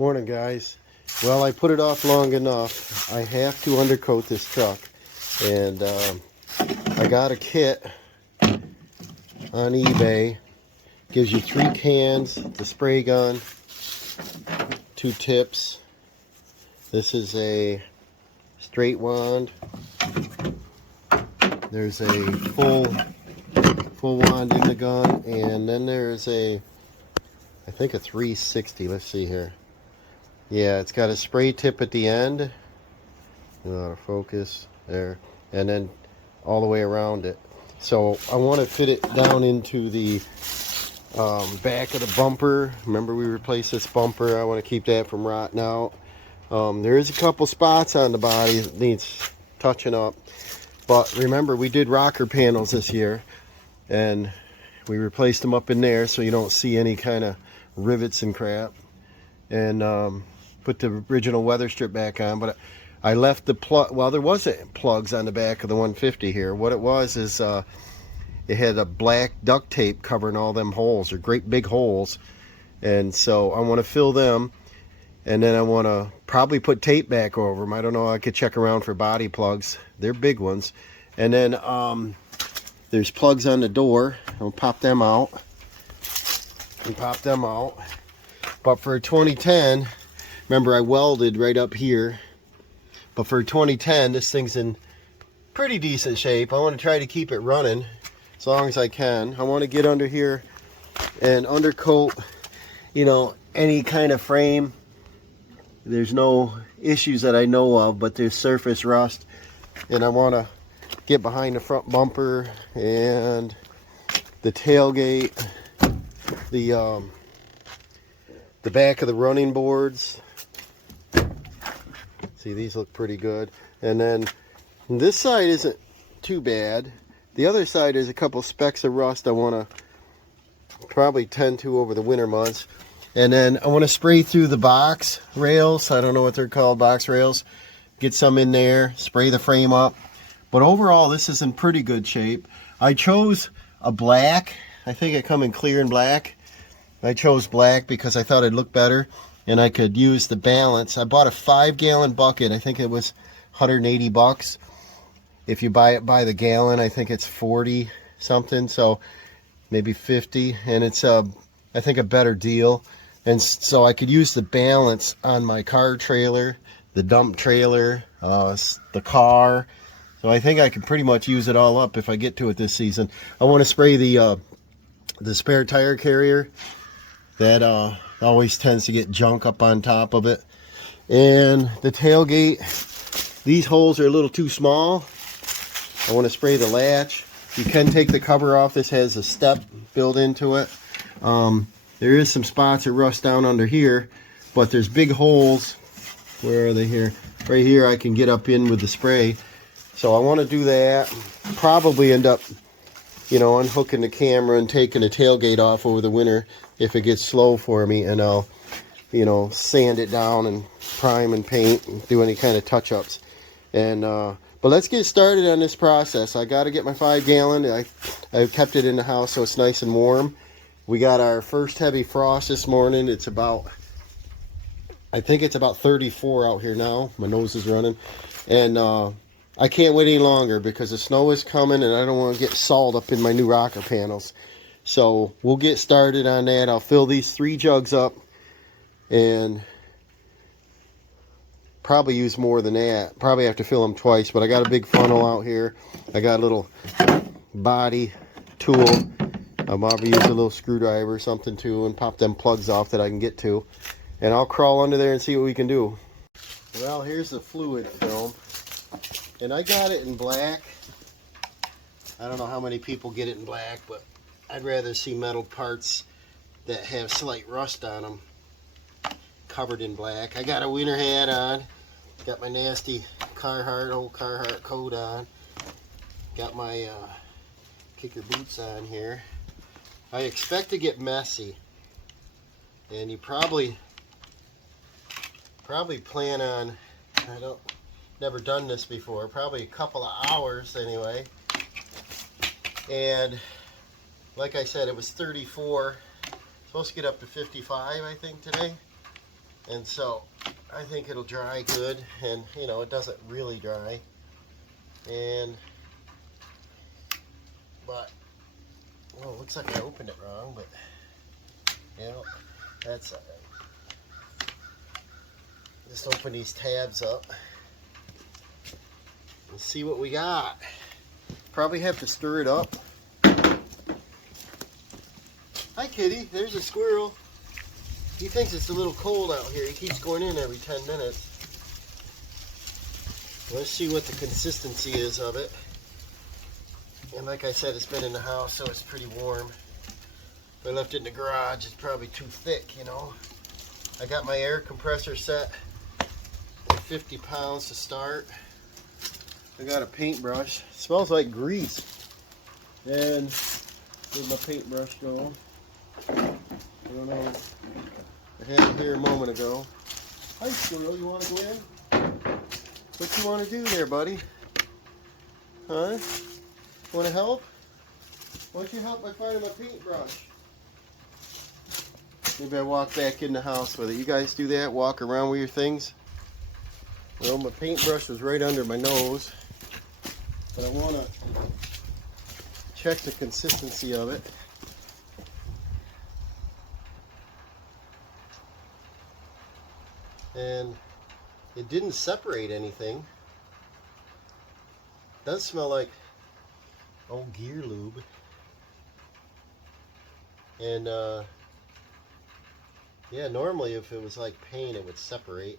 Morning, guys. Well, I put it off long enough. I have to undercoat this truck, and I got a kit on eBay. Gives you 3 cans, the spray gun, 2 tips. This is a straight wand. There's a full wand in the gun, and then there's I think a 360. Let's see here. Yeah, it's got a spray tip at the end. Out of focus there, and then all the way around it. So I want to fit it down into the back of the bumper. Remember, we replaced this bumper. I want to keep that from rotting out. There is a couple spots on the body that needs touching up, but remember, we did rocker panels this year, and we replaced them up in there so you don't see any kind of rivets and crap. And put the original weather strip back on, but I left the plug. Well, there wasn't plugs on the back of the 150 here. What it was is it had a black duct tape covering all them holes. They're great big holes, and so I want to fill them, and then I want to probably put tape back over them. I don't know. I could check around for body plugs. They're big ones. And then there's plugs on the door. I'll pop them out and pop them out. But for 2010, remember, I welded right up here. But for 2010, this thing's in pretty decent shape. I want to try to keep it running as long as I can. I want to get under here and undercoat, any kind of frame. There's no issues that I know of, but there's surface rust. And I want to get behind the front bumper and the tailgate, the back of the running boards. See, these look pretty good. And then this side isn't too bad. The other side is a couple specks of rust I want to probably tend to over the winter months. And then I want to spray through the box rails. I don't know what they're called, box rails. Get some in there, spray the frame up. But overall, this is in pretty good shape. I chose a black. I think it come in clear and black. I chose black because I thought it'd look better, and I could use the balance. I bought a 5-gallon bucket. I think it was 180 bucks. If you buy it by the gallon, I think it's 40 something, so maybe 50, and it's I think a better deal. And so I could use the balance on my car trailer, the dump trailer, the car. So I think I can pretty much use it all up if I get to it this season. I want to spray the spare tire carrier. That always tends to get junk up on top of it. And the tailgate, these holes are a little too small. I want to spray the latch. You can take the cover off. This has a step built into it. There is some spots of rust down under here, but there's big holes. Where are they here? Right here I can get up in with the spray. So I want to do that. Probably end up, unhooking the camera and taking the tailgate off over the winter if it gets slow for me, and I'll, sand it down and prime and paint and do any kind of touch-ups. And but let's get started on this process. I got to get my 5-gallon. I kept it in the house so it's nice and warm. We got our first heavy frost this morning. It's about, I think it's about 34 out here now. My nose is running, and I can't wait any longer because the snow is coming and I don't want to get salt up in my new rocker panels. So we'll get started on that. I'll fill these 3 jugs up and probably use more than that. Probably have to fill them twice, but I got a big funnel out here. I got a little body tool. I'll probably use a little screwdriver or something too and pop them plugs off that I can get to. And I'll crawl under there and see what we can do. Well, here's the fluid film. And I got it in black. I don't know how many people get it in black, but I'd rather see metal parts that have slight rust on them covered in black. I got a winter hat on. Got my nasty old Carhartt coat on. Got my kicker boots on here. I expect to get messy. And you probably plan on, never done this before, probably a couple of hours anyway. And like I said, it was 34, supposed to get up to 55 I think today. And so I think it'll dry good, and you know, it doesn't really dry. But well, it looks like I opened it wrong, but you know, that's all right. Just open these tabs up and see what we got. Probably have to stir it up. Hi kitty, there's a squirrel. He thinks it's a little cold out here. He keeps going in every 10 minutes. Let's see what the consistency is of it. And like I said, it's been in the house, so it's pretty warm. If I left it in the garage, it's probably too thick, you know. I got my air compressor set at 50 pounds to start. I got a paintbrush. It smells like grease. And where'd my paintbrush go? I don't know. I had it here a moment ago. Hi squirrel, you want to go in? What you want to do there, buddy? Huh? Want to help? Why don't you help by finding my paintbrush? Maybe I walk back in the house with it. You guys do that? Walk around with your things? Well, my paintbrush was right under my nose. But I want to check the consistency of it. And it didn't separate anything. It does smell like old gear lube. And yeah, normally if it was like paint it would separate.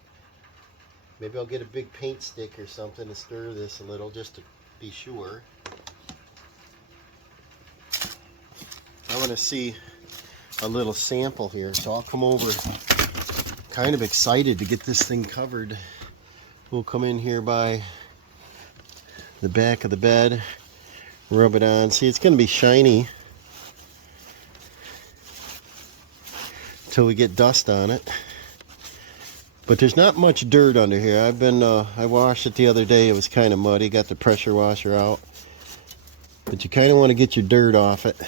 Maybe I'll get a big paint stick or something to stir this a little just to be sure. I want to see a little sample here, so I'll come over. Kind of excited to get this thing covered. We'll come in here by the back of the bed, rub it on. See, it's going to be shiny until we get dust on it. But there's not much dirt under here. I washed it the other day. It was kind of muddy. Got the pressure washer out. But you kind of want to get your dirt off it.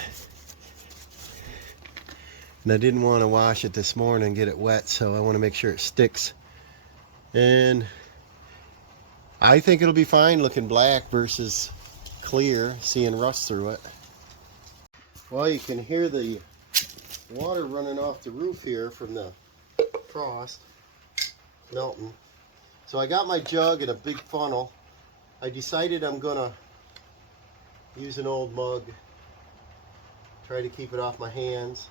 And I didn't want to wash it this morning and get it wet, so I want to make sure it sticks. And I think it'll be fine looking black versus clear, seeing rust through it. Well, you can hear the water running off the roof here from the frost melting. So I got my jug and a big funnel. I decided I'm gonna use an old mug, try to keep it off my hands,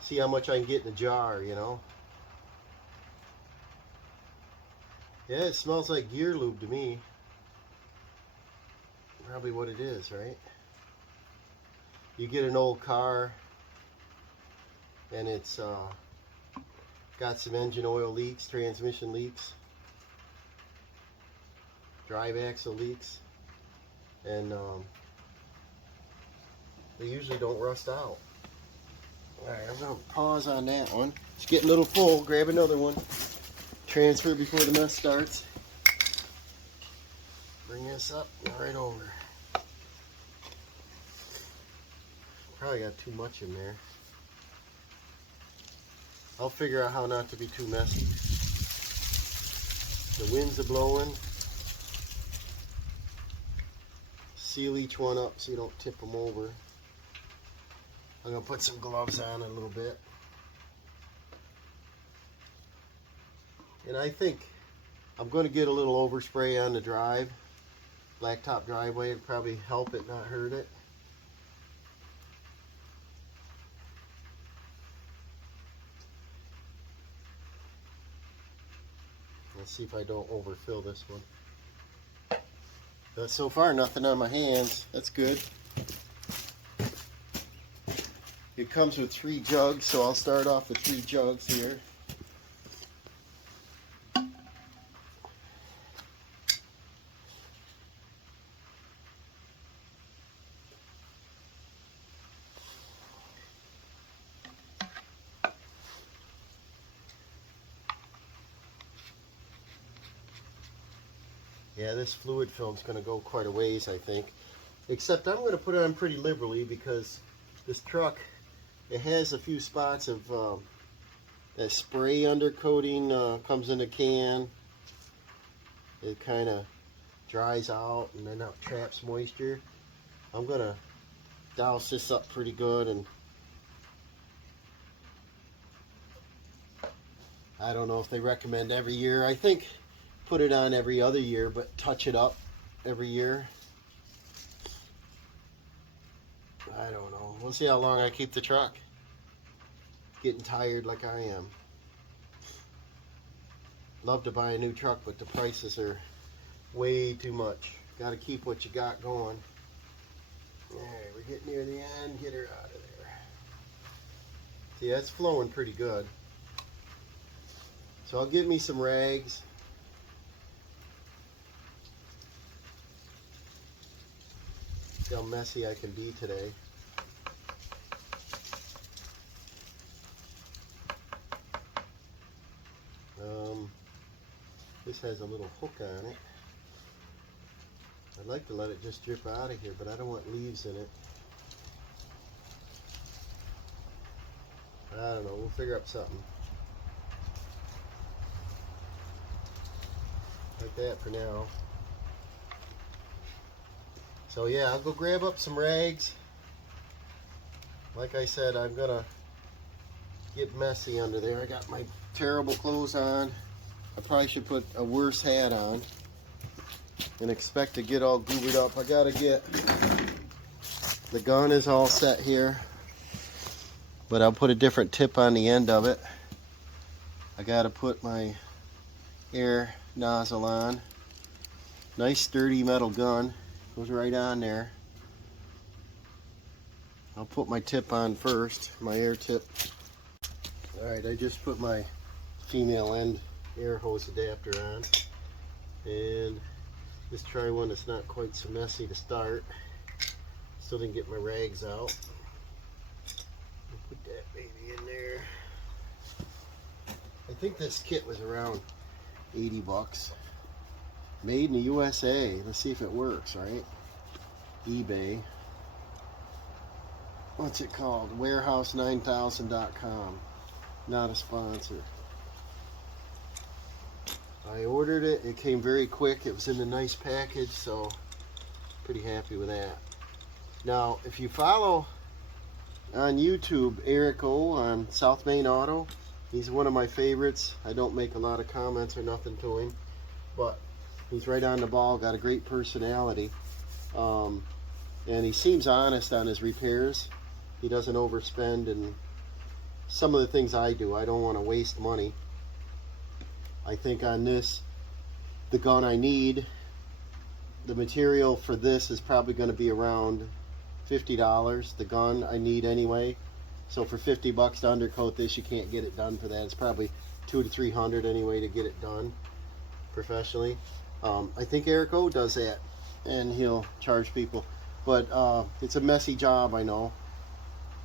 see how much I can get in a jar, you know. Yeah, it smells like gear lube to me. Probably what it is, right? You get an old car and it's got some engine oil leaks, transmission leaks, drive axle leaks, and they usually don't rust out. Alright, I'm going to pause on that one. It's getting a little full. Grab another one. Transfer before the mess starts. Bring this up and right over. Probably got too much in there. I'll figure out how not to be too messy. The winds are blowing. Seal each one up so you don't tip them over. I'm going to put some gloves on in a little bit. And I think I'm going to get a little overspray on the drive. Blacktop driveway would probably help it, not hurt it. Let's see if I don't overfill this one. But so far, nothing on my hands. That's good. It comes with 3 jugs, so I'll start off with 3 jugs here. Yeah, this fluid film's going to go quite a ways, I think. Except I'm going to put it on pretty liberally because this truck, it has a few spots of That spray undercoating comes in a can. It kind of dries out and then it traps moisture. I'm gonna douse this up pretty good, and I don't know if they recommend every year. I think put it on every other year, but touch it up every year. I don't know. We'll see how long I keep the truck. Getting tired like I am. Love to buy a new truck, but the prices are way too much. Got to keep what you got going. Alright, we're getting near the end. Get her out of there. See, that's flowing pretty good. So I'll get me some rags. See how messy I can be today. This has a little hook on it. I'd like to let it just drip out of here, but I don't want leaves in it. I don't know, we'll figure out something. Like that for now. So yeah, I'll go grab up some rags. Like I said, I'm gonna get messy under there. I got my terrible clothes on. I probably should put a worse hat on and expect to get all goobered up. I gotta get, the gun is all set here, but I'll put a different tip on the end of it. I gotta put my air nozzle on. Nice sturdy metal gun, goes right on there. I'll put my tip on first, my air tip. Alright, I just put my female end air hose adapter on, and just try one that's not quite so messy to start. Still didn't get my rags out. I'll put that baby in there. I think this kit was around 80 bucks. Made in the USA. Let's see if it works, right? eBay. What's it called? Warehouse9000.com. Not a sponsor. I ordered it. It came very quick. It was in a nice package, so pretty happy with that. Now, if you follow on YouTube Eric O on South Main Auto, he's one of my favorites. I don't make a lot of comments or nothing to him, but he's right on the ball, got a great personality, and he seems honest on his repairs. He doesn't overspend, and some of the things I do, I don't want to waste money. I think on this, the gun I need, the material for this is probably going to be around $50. The gun I need anyway. So for 50 bucks to undercoat this, you can't get it done for that. It's probably $200 to $300 anyway to get it done professionally. I think Eric O does that, and he'll charge people. But it's a messy job, I know.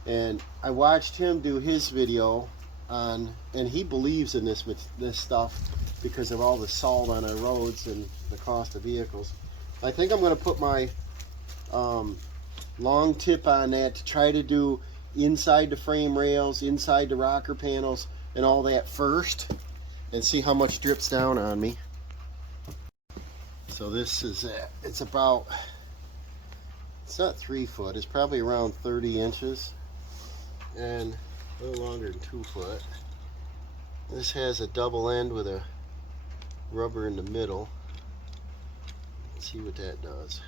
And I watched him do his video on, and he believes in this stuff because of all the salt on our roads and the cost of vehicles. I think I'm going to put my long tip on that to try to do inside the frame rails, inside the rocker panels, and all that first, and see how much drips down on me. So this is it. It's about, it's not 3 foot, it's probably around 30 inches and a little longer than 2 foot. This has a double end with a rubber in the middle. Let's see what that does.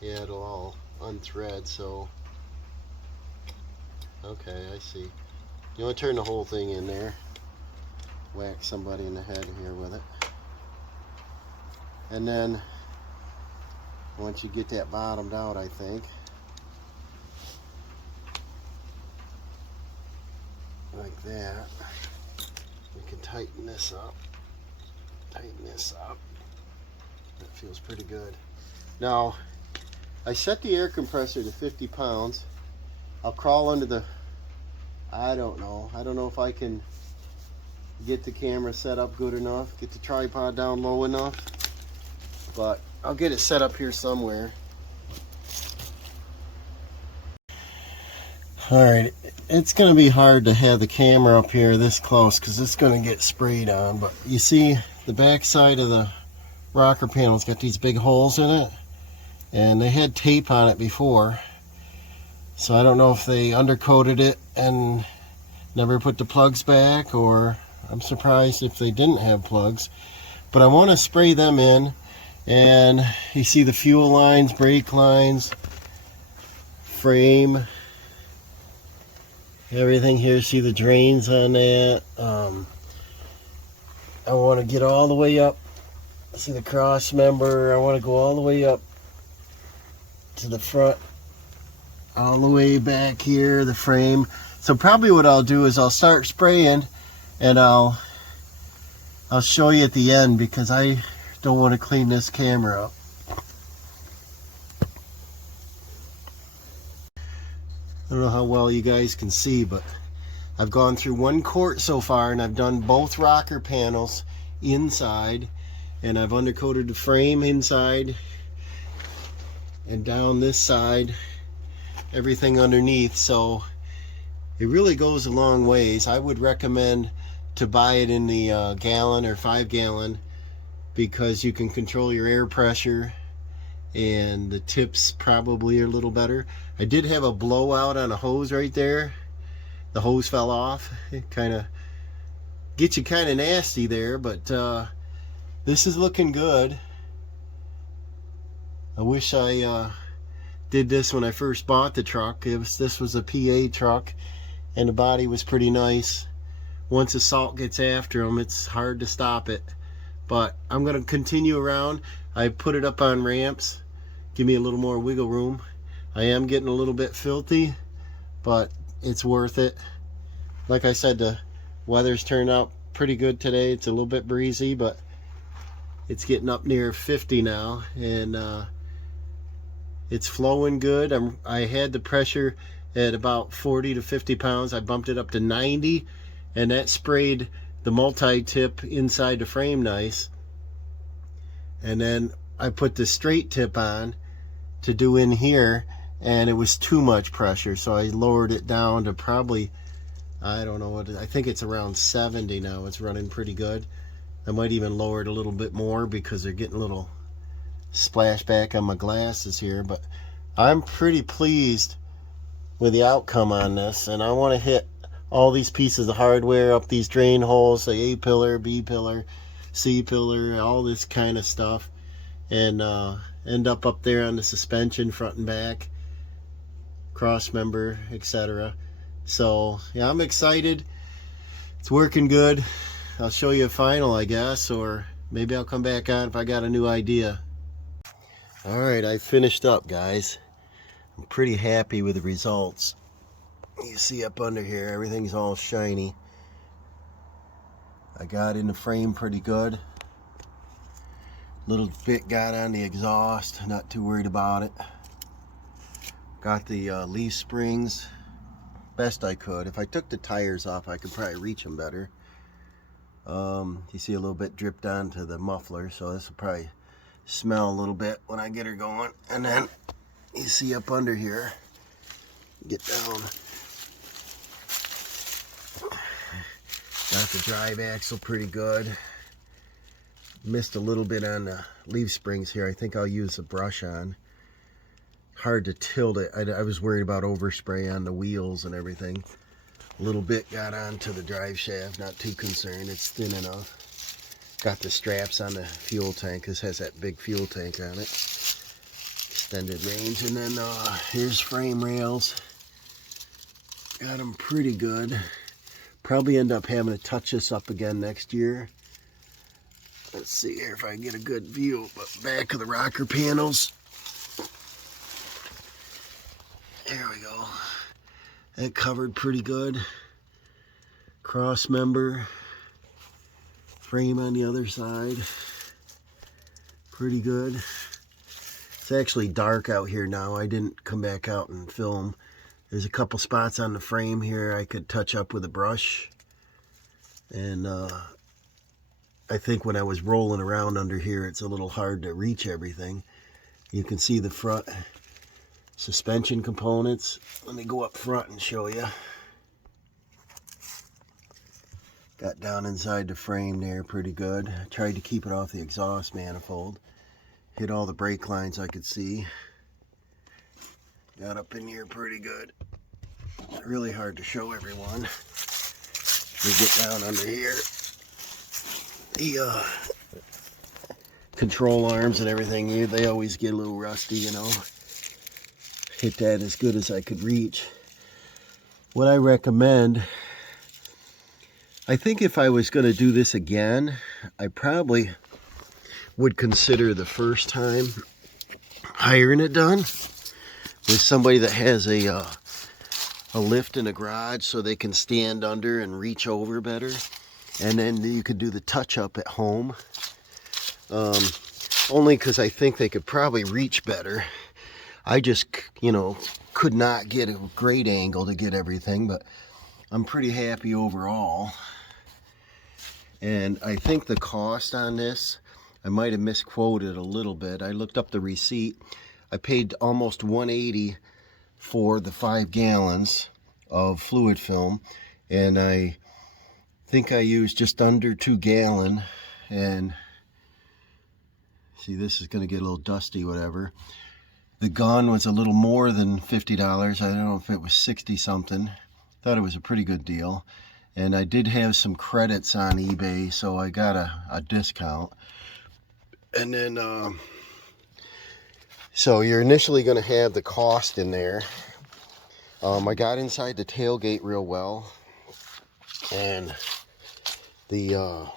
Yeah, it'll all unthread, so okay, I see. You want to turn the whole thing in there, whack somebody in the head here with it, and then once you get that bottomed out, I think, like that, we can tighten this up. That feels pretty good. Now, I set the air compressor to 50 pounds. I'll crawl under the, I don't know if I can get the camera set up good enough, get the tripod down low enough, but I'll get it set up here somewhere. Alright, it's going to be hard to have the camera up here this close because it's going to get sprayed on, but you see the back side of the rocker panel's got these big holes in it, and they had tape on it before, so I don't know if they undercoated it and never put the plugs back, or I'm surprised if they didn't have plugs. But I want to spray them in, and you see the fuel lines, brake lines, frame, everything here. See the drains on that. I want to get all the way up. See the cross member. I want to go all the way up to the front, all the way back here, the frame. So probably what I'll do is I'll start spraying, and I'll show you at the end, because I don't want to clean this camera up. I don't know how well you guys can see, but I've gone through 1 quart so far, and I've done both rocker panels inside, and I've undercoated the frame inside and down this side, everything underneath. So it really goes a long ways. I would recommend to buy it in the gallon or 5 gallon, because you can control your air pressure, and the tips probably are a little better. I did have a blowout on a hose right there. The hose fell off. It kind of gets you kind of nasty there, but this is looking good. I wish I did this when I first bought the truck. This was a PA truck, and the body was pretty nice. Once the salt gets after them, it's hard to stop it. But I'm going to continue around. I put it up on ramps, give me a little more wiggle room. I am getting a little bit filthy, but it's worth it. Like I said, the weather's turned out pretty good today. It's a little bit breezy, but it's getting up near 50 now, and it's flowing good. I had the pressure at about 40 to 50 pounds. I bumped it up to 90, and that sprayed the multi-tip inside the frame nice. And then I put the straight tip on to do in here, and it was too much pressure, so I lowered it down to probably, I don't know what, I think it's around 70 now. It's running pretty good. I might even lower it a little bit more because they're getting a little splashback on my glasses here, but I'm pretty pleased with the outcome on this, and I want to hit all these pieces of hardware up these drain holes, the A pillar, B pillar, C pillar, all this kind of stuff, and end up there on the suspension front and back, cross member, etc. So yeah, I'm excited. It's working good. I'll show you a final, I guess, or maybe I'll come back on if I got a new idea. Alright, I finished up, guys. I'm pretty happy with the results. You see up under here, everything's all shiny. I got in the frame pretty good. Little bit got on the exhaust, not too worried about it. Got the leaf springs best I could. If I took the tires off, I could probably reach them better. You see a little bit dripped onto the muffler, so this will probably smell a little bit when I get her going. And then you see up under here, get down, got the drive axle pretty good. Missed a little bit on the leaf springs here. I think I'll use a brush on. Hard to tilt it. I was worried about overspray on the wheels and everything. A little bit got onto the drive shaft, not too concerned, it's thin enough. Got the straps on the fuel tank. This has that big fuel tank on it. Extended range. And then here's frame rails. Got them pretty good. Probably end up having to touch this up again next year. Let's see here if I can get a good view of the back of the rocker panels. There we go. That covered pretty good. Cross member. Frame on the other side. Pretty good. It's actually dark out here now. I didn't come back out and film. There's a couple spots on the frame here I could touch up with a brush. And I think when I was rolling around under here, it's a little hard to reach everything. You can see the front suspension components. Let me go up front and show you. Got down inside the frame there pretty good. I tried to keep it off the exhaust manifold. Hit all the brake lines I could see. Got up in here pretty good. Really hard to show everyone. We get down under here. The control arms and everything, they always get a little rusty, you know. Hit that as good as I could reach. What I recommend, I think if I was going to do this again, I probably would consider the first time hiring it done with somebody that has a lift in a garage so they can stand under and reach over better. And then you could do the touch-up at home. Only because I think they could probably reach better. I just, you know, could not get a great angle to get everything, but I'm pretty happy overall. And I think the cost on this, I might have misquoted a little bit. I looked up the receipt. I paid almost $180 for the 5 gallons of fluid film, and I think I used just under 2 gallon. And see, this is going to get a little dusty, whatever. The gun was a little more than $50. I don't know if it was 60 something. Thought it was a pretty good deal. And I did have some credits on eBay, so I got a discount. And then, so you're initially going to have the cost in there. I got inside the tailgate real well, and the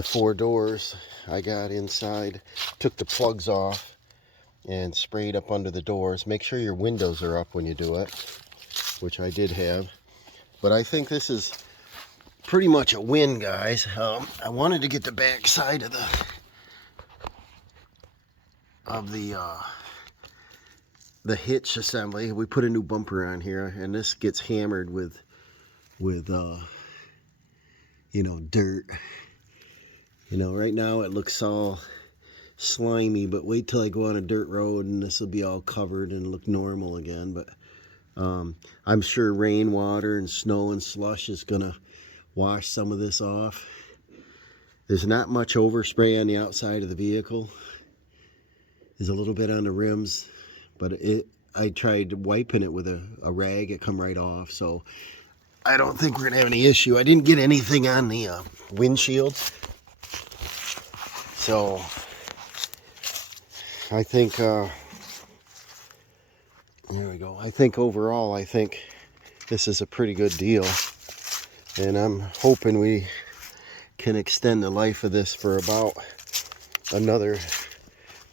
4 doors I got inside, took the plugs off and sprayed up under the doors. Make sure your windows are up when you do it, which I did have. But I think this is pretty much a win, guys. I wanted to get the back side of the hitch assembly. We put a new bumper on here, and this gets hammered with you know, dirt. You know, right now it looks all slimy, but wait till I go on a dirt road and this will be all covered and look normal again. But I'm sure rainwater and snow and slush is gonna wash some of this off. There's not much overspray on the outside of the vehicle. There's a little bit on the rims, but I tried wiping it with a rag. It come right off, so I don't think we're gonna have any issue. I didn't get anything on the windshield, so I think there we go. I think overall, I think this is a pretty good deal, and I'm hoping we can extend the life of this for about another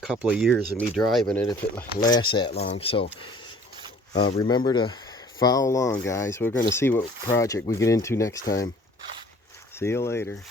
couple of years of me driving it, if it lasts that long. So remember to follow along, guys. We're going to see what project we get into next time. See you later.